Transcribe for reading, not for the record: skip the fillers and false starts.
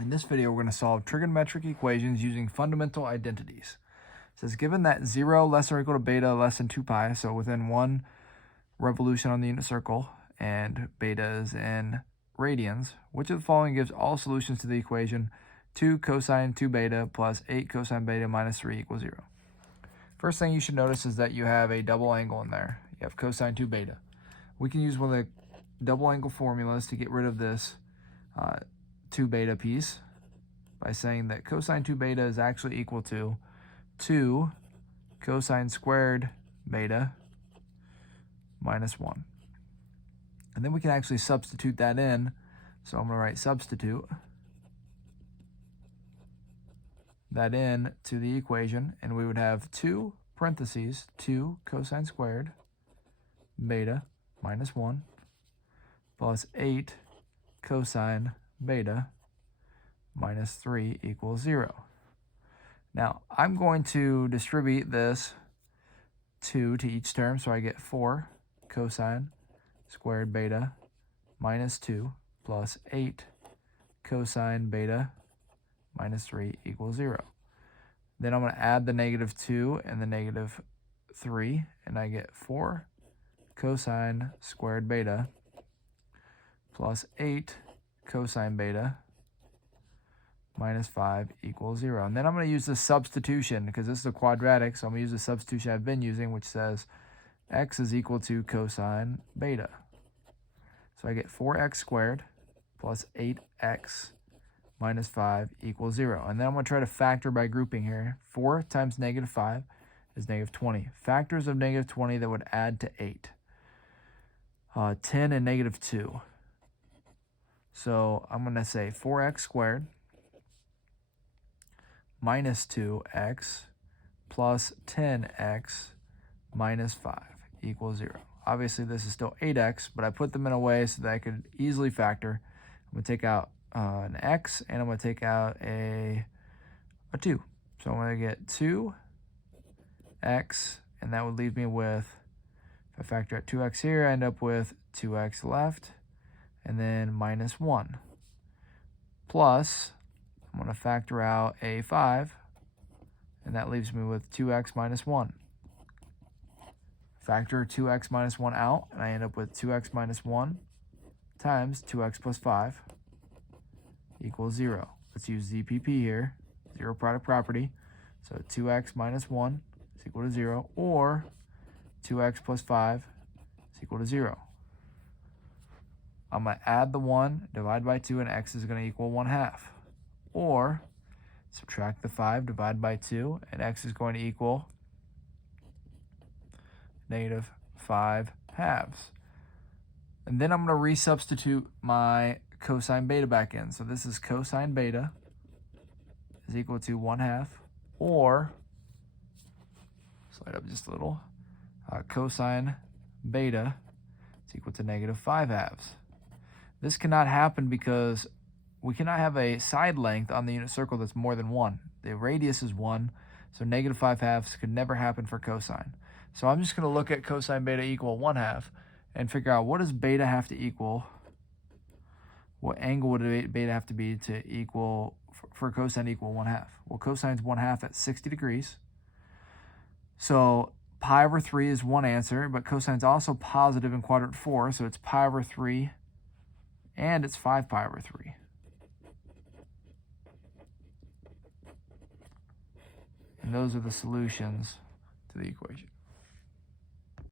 In this video, we're going to solve trigonometric equations using fundamental identities. It says, given that 0 less than or equal to beta less than 2 pi, so within one revolution on the unit circle, and beta is in radians, which of the following gives all solutions to the equation 2 cosine 2 beta plus 8 cosine beta minus 3 equals 0? First thing you should notice is that you have a double angle in there. You have cosine 2 beta. We can use one of the double angle formulas to get rid of this 2 beta piece by saying that cosine 2 beta is actually equal to 2 cosine squared beta minus 1. And then we can actually substitute that in. So I'm going to write substitute that in to the equation, and we would have 2 parentheses 2 cosine squared beta minus 1 plus 8 cosine beta minus 3 equals 0. Now, I'm going to distribute this 2 to each term, so I get 4 cosine squared beta minus 2 plus 8 cosine beta minus 3 equals 0. Then I'm going to add the negative 2 and the negative 3, and I get 4 cosine squared beta plus 8 cosine beta minus 5 equals 0. And then I'm going to use the substitution because this is a quadratic, so I'm going to use the substitution I've been using, which says x is equal to cosine beta. So I get 4x squared plus 8x minus 5 equals 0. And then I'm going to try to factor by grouping here. 4 times negative 5 is negative 20. Factors of negative 20 that would add to 8. 10 and negative 2. So I'm going to say 4x squared minus 2x plus 10x minus 5 equals 0. Obviously, this is still 8x, but I put them in a way so that I could easily factor. I'm going to take out an x, and I'm going to take out a 2. So I'm going to get 2x, and that would leave me with, if I factor out 2x here, I end up with 2x left, and then minus 1. Plus, I'm going to factor out a 5, and that leaves me with 2x minus 1. Factor 2x minus 1 out, and I end up with 2x minus 1 times 2x plus 5 equals 0. Let's use ZPP here, zero product property. So 2x minus 1 is equal to 0, or 2x plus 5 is equal to 0. I'm going to add the 1, divide by 2, and x is going to equal 1/2. Or subtract the 5, divide by 2, and x is going to equal negative 5/2. And then I'm going to resubstitute my cosine beta back in. So this is cosine beta is equal to 1/2, or, slide up just a little, cosine beta is equal to negative 5/2. This cannot happen because we cannot have a side length on the unit circle that's more than 1. The radius is 1, so negative 5/2 could never happen for cosine. So I'm just going to look at cosine beta equal 1/2 and figure out, what does beta have to equal? What angle would beta have to be to equal, for cosine equal 1/2? Well, cosine's 1/2 at 60 degrees. So pi over 3 is one answer, but cosine's also positive in quadrant 4, so it's pi over 3, and it's 5 pi over 3. And those are the solutions to the equation.